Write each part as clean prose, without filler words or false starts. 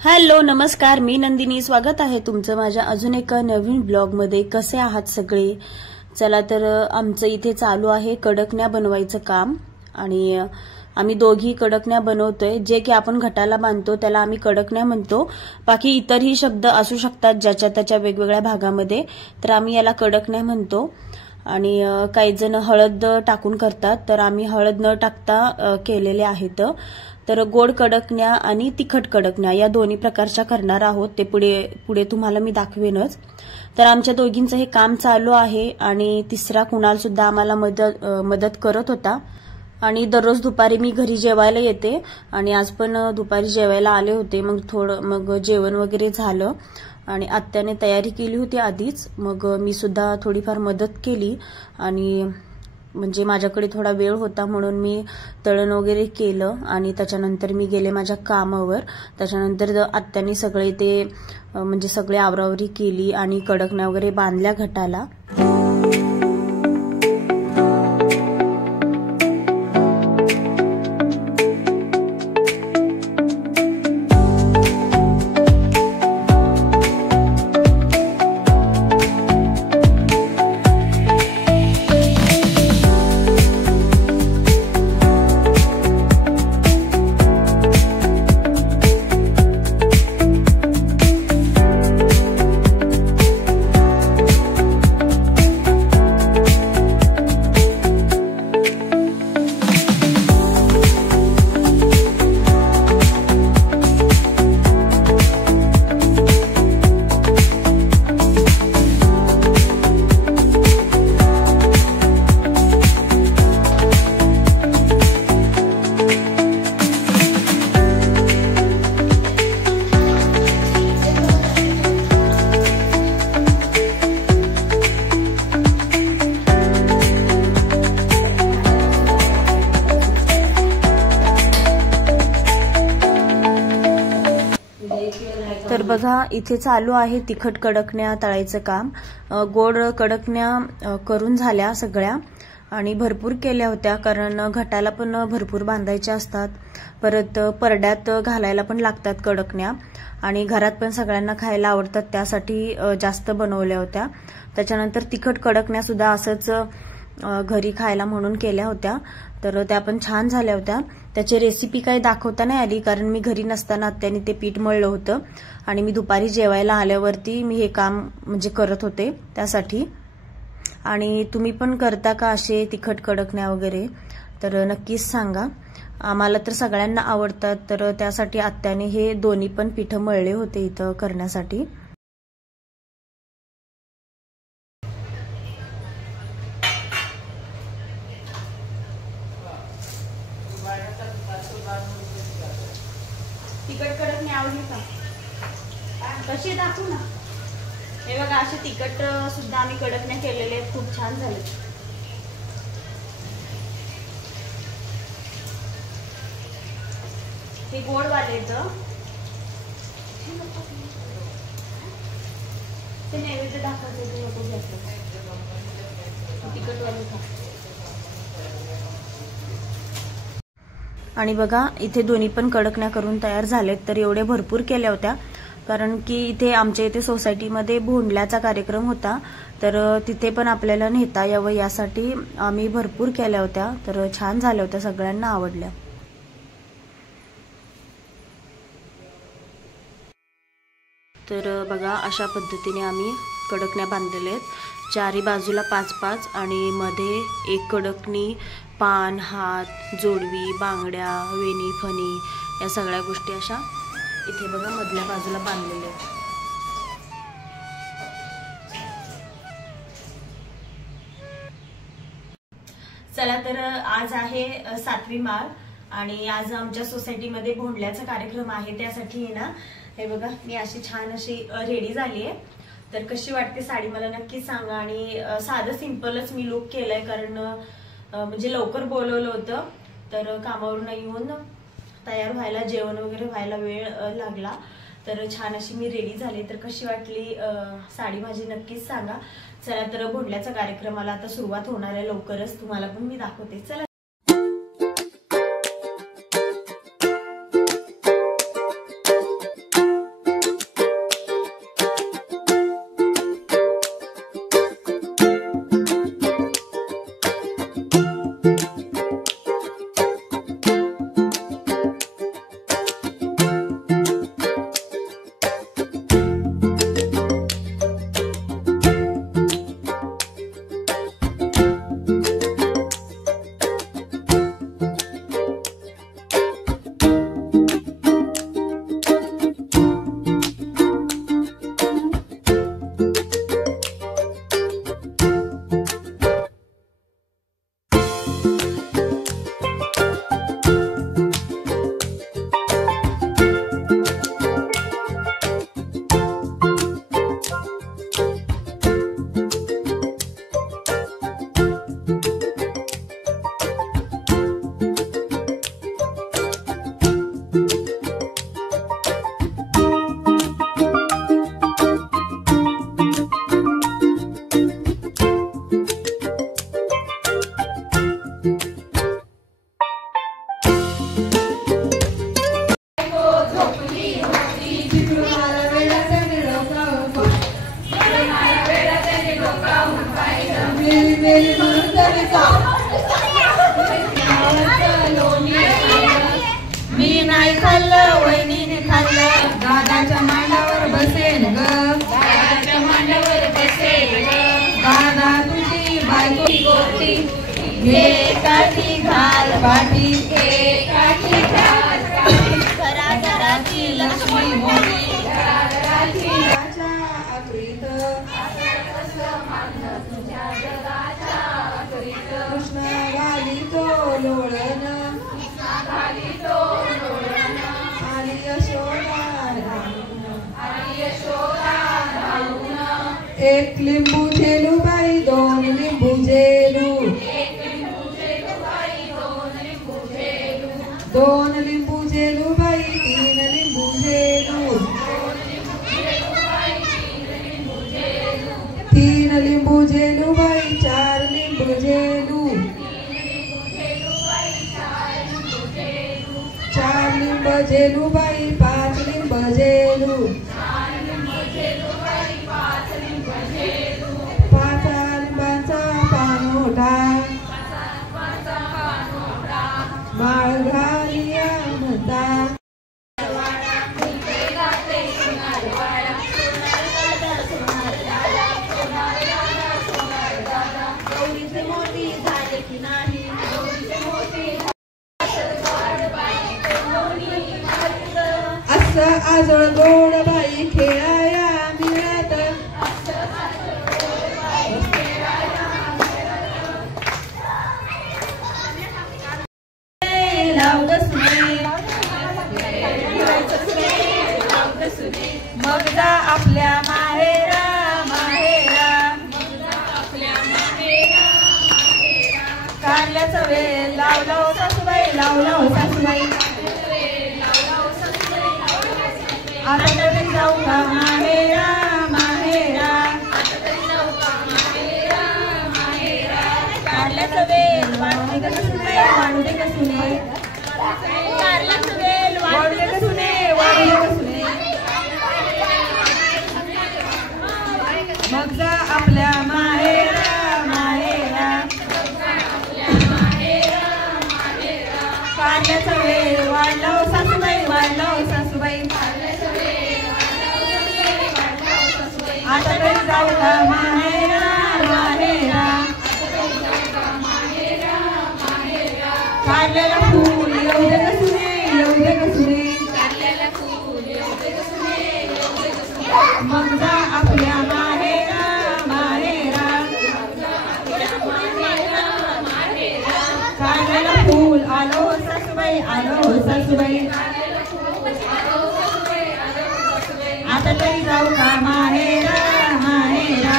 Hello नमस्कार, मी नंदिनी. स्वागत आहे तुमचं माझ्या अजून एका नवीन ब्लॉगमध्ये. कसे आहात सगळे? चला तर आमचं इथे चालू आहे कडकण्या बनवायचं काम आणि आम्ही दोघी कडकण्या बनवतोय. जे की आपण घटाला बांधतो त्याला आम्ही कडकण्या म्हणतो. बाकी इतरही शब्द असू शकतात ज्याच्या त्याच्या वेगवेगळ्या भागामध्ये, तर आम्ही याला कडकण्या म्हणतो. आणि काही जण हळद टाकून करतात, तर आम्ही हळद न टाकता केलेले आहेत. तर गोड कडकण्या आणि तिखट कडकण्या या दोन्ही प्रकारच्या करणार आहोत. ते पुढे तुम्हाला मी दाखवेनच. तर आमच्या दोघींचं हे काम चालू आहे आणि तिसरा कुणाल सुद्धा आम्हाला मदत करत होता. आणि दररोज दुपारी मी घरी जेवायला येते आणि आज पण दुपारी जेवायला आले होते. मग जेवण वगैरे झालं आणि आत्याने तयारी केली होती आधीच. मग मी सुद्धा थोडीफार मदत केली आणि म्हणजे माझ्याकडे थोडा वेळ होता म्हणून मी तळण वगैरे केलं आणि त्याच्यानंतर मी गेले माझ्या कामावर. त्याच्यानंतर आत्याने सगळे ते म्हणजे सगळे आवरावरी केली आणि कडकण्या वगैरे बांधल्या घटाला. तर बघा इथे चालू आहे तिखट कडकण्या तळायचं काम. गोड कडकण्या करून झाल्या सगळ्या आणि भरपूर केल्या होत्या, कारण घटाला पण भरपूर बांधायच्या असतात. परत परड्यात घालायला पण लागतात कडकण्या आणि घरात पण सगळ्यांना खायला आवडतात, त्यासाठी जास्त बनवल्या होत्या. त्याच्यानंतर तिखट कडकण्या सुद्धा असंच घरी खायला म्हणून केल्या होत्या. तर त्या पण छान झाल्या होत्या. त्याची रेसिपी काही दाखवता नाही आली, कारण मी घरी नसताना आत्याने ते पीठ मळलं होतं आणि मी दुपारी जेवायला आल्यावरती मी हे काम म्हणजे करत होते त्यासाठी. आणि तुम्ही पण करता का असे तिखट कडकण्या वगैरे? तर नक्कीच सांगा. आम्हाला तर सगळ्यांना आवडतात, तर त्यासाठी आत्याने हे दोन्ही पण पीठ मळले होते इथं करण्यासाठी. तिखट कडकण्या आवडली का? कशी दाखवू ना? हे बघा असे तिखट सुद्धा आम्ही कडकण्या केलेले आहेत, खूप छान झाले. हे गोड वालेचं ते नैवेद्य दाखवायचं, ते नको घ्यायचं. तिखट वाले खा. आणि बघा इथे दोन्ही पण कडकण्या करून तयार झालेत. तर एवढे भरपूर केल्या होत्या, कारण की इथे आमच्या इथे सोसायटीमध्ये भोंडल्याचा कार्यक्रम होता, तर तिथे पण आपल्याला नेता यावं यासाठी आम्ही भरपूर केल्या होत्या. तर छान झाल्या होत्या, सगळ्यांना आवडल्या. तर बघा अशा पद्धतीने आम्ही कडकण्या बांधलेल्या आहेत. चारी बाजूला 5-5 आणि मध्ये एक कडकणी, पान, हात, जोडवी, बांगड्या, वेणी, फणी या सगळ्या गोष्टी अशा इथे बघा मधल्या बाजूला बांधलेल्या आहेत. चला तर आज आहे 7वी माळ आणि आज आमच्या सोसायटीमध्ये भोंडल्याचा कार्यक्रम आहे. त्यासाठी आहे ना, हे बघा मी अशी छान अशी रेडी झाली आहे. तर कशी वाटते साडी मला नक्की सांगा. आणि साधं सिंपलच मी लुक केलाय, कारण म्हणजे लवकर बोलवलं होतं, तर कामावरून येऊन तयार व्हायला, जेवण वगैरे व्हायला वेळ लागला. तर छान अशी मी रेडी झाली. तर कशी वाटली साडी माझी नक्कीच सांगा. चला तर भोंडल्याचा कार्यक्रमाला आता सुरुवात होणार आहे लवकरच, तुम्हाला पण मी दाखवते. चला. एकाठी घाल पाठी एकाठी घाल पाठी घराघराची लक्ष्मी मोठी घराघराची आकृत कृष्ण घालितो लोळण आली यशोदा एक लिंबू झेलू बाई दोन लिंबू झेलू दोन लिंबू झेलू बाई तीन लिंबू झेलू तीन लिंबू झेलू बाई चार लिंबू झेलू चार लिंब झेलू बाई पाच लिंब झेलू पाच लिंबांचा पानोटा माळ घालिया म्हणता असं आजळ गोड बाई खेळाया मिळत मग जा आपल्या माहेरा माहेरा कारल्याचा वेल लावला सासूबाई लावला सासूबाई आता तरी जाऊ का माहेरा माहेरा कारल्याचा वेल वाढते का सुने वाढते का सुने कारल्याचा वेल वाढते का सुने वाढते का सुने मग जा आपल्या माहेरा माहेरा कारल्याचा वेल वाढला सासूबाई वाढला सासूबाई आता तरी जाऊ का माहेरा माहेरा कारल्याला फूल येऊ दे का सुने येऊ दे का सुने मग जा आपल्या माहेरा माहेरा कारल्याला फूल आलो सासूबाई आलो सासूबाई आता तरी जाऊ का माहेरा माहेरा.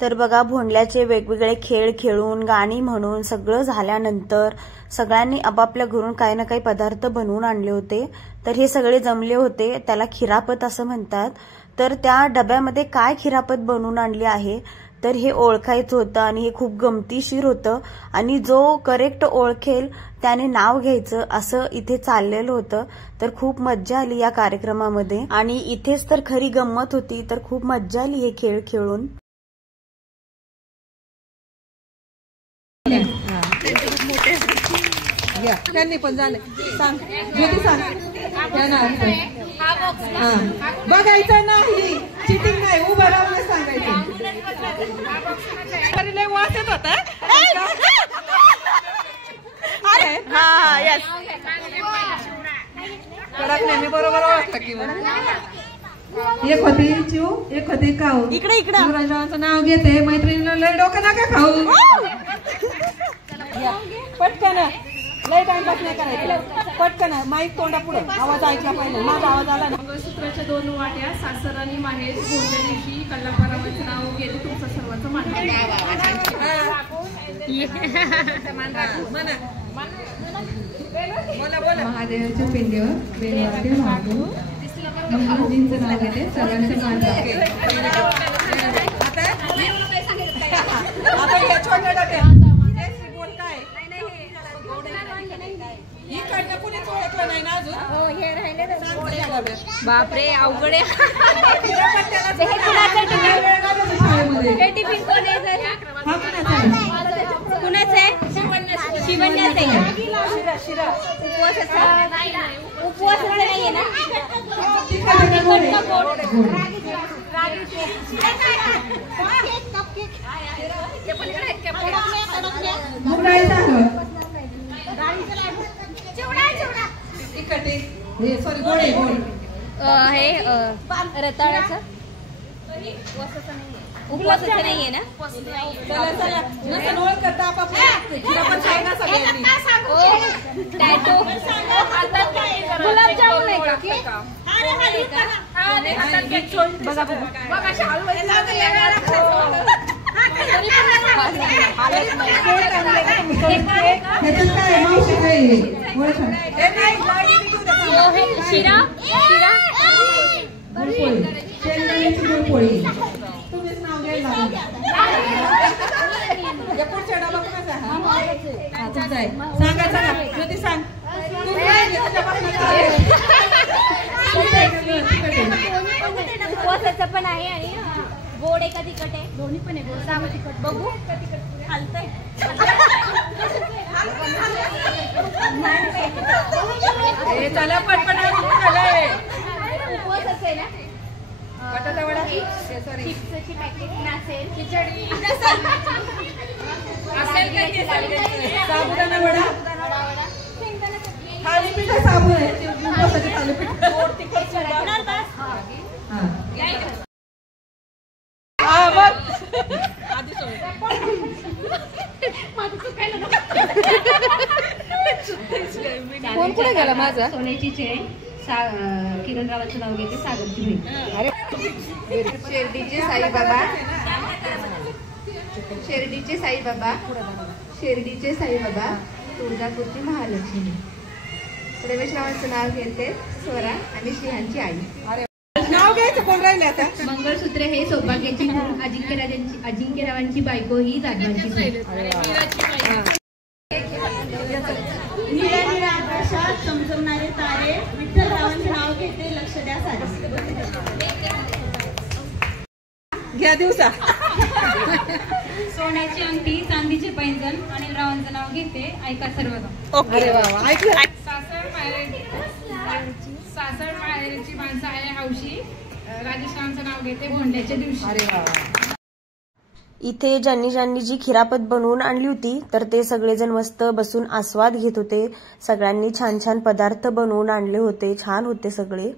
तर बघा भोंडल्याचे वेगवेगळे खेळ खेळून गाणी म्हणून सगळं झाल्यानंतर सगळ्यांनी आपापल्या घरून काही ना काही पदार्थ बनवून आणले होते. तर हे सगळे जमले होते, त्याला खिरापत असं म्हणतात. तर त्या डब्यामध्ये काय खिरापत बनवून आणली आहे तर हे ओळखायचं होतं आणि हे खूप गमतीशीर होतं आणि जो करेक्ट ओळखेल त्याने नाव घ्यायचं असं इथे चाललेलं होतं. तर खूप मज्जा आली या कार्यक्रमामध्ये आणि इथेच तर खरी गंमत होती. तर खूप मज्जा आली हे खेळ खेळून. त्यांनी पण झाले सांग ज्योती सांग बघायचं नाही चिटिंग नाही उभं राहून सांगायचं. वाचत होता कडक नेहमी बरोबर ओळखता की एक होती चिव एक होती काऊ. इकडे इकडे शिवराजरावांचं नाव घेते मैत्रिणीला लय डोकं नका खाऊ. पटकन लय टाइमपास नाही करायचं. पटकन माईक तोंडा पुढे आवाज ऐकला पाहिजे. माझा आवाज आला ना. मंगळसूत्राच्या 2 वाट्या सासर आणि माहेर भोंडल्या दिवशी कल्लापरावांचं नाव घेते तुमचं सर्वांचं मान महादेवाच्या पिंडीवर बेलवाटे वाहू महाराजींचं नाव घेते सर्वांचं मान बापरे अवघड कुणाच आहे शिवण्याच आहे उपवास नाहीये ना. रताळ्याचं उपवासाचं नाहीये ना. गुलाबजामुन आहे का? बघा शिरा शिरा उपवासाचं पण आहे आणि गोड आहे का तिखट आहे? दोन्ही पण आहे. गोड सांगा तिखट बघू का तिखट खालतंय. चला पटपट उपवास असेल ना. बटाटा वडा चिप्सची पॅकेट नसेल. खिचडी असेल का? साबुदाणा वडा थालीपीठ साबू आहे. थालीपीठ गोड तिखट कोण कुठे गेला माझा? सोन्याची चेन किरणरावाचं नाव घेते. सागरची बहीण. शिर्डीचे साईबाबा शिर्डीचे साईबाबा शिर्डीचे साईबाबा तुळजापूरची महालक्ष्मी. रमेशरावांचं नाव घेते स्वरा आणि श्रीहांची आई. नाव घ्यायचं कोण राहिले आता? मंगळसूत्र हे सौभाग्याची अजिंक्यरावांची बायको ही जाधवांची. निळ्या निळ्या आकाशात चमचमणारे तारे विठ्ठलरावांचे नाव घेते. लक्ष द्या सारे. घ्या दिवसा. सोन्याची अंगठी चांदीचे पैंजण अनिलरावांचं नाव घेते. ऐका सर्वजण. अरे वा ऐकलं. सासर माहेरची माणसं आहे हौशी. राजेश्रामचं नाव घेते भोंड्याच्या दिवशी. अरे वा. इथे ज्यांनी ज्यांनी जी खिरापत बनवून आणली होती तर ते सगळेजण मस्त बसून आस्वाद घेत होते. सगळ्यांनी छान छान पदार्थ बनवून आणले होते. छान होते सगळे.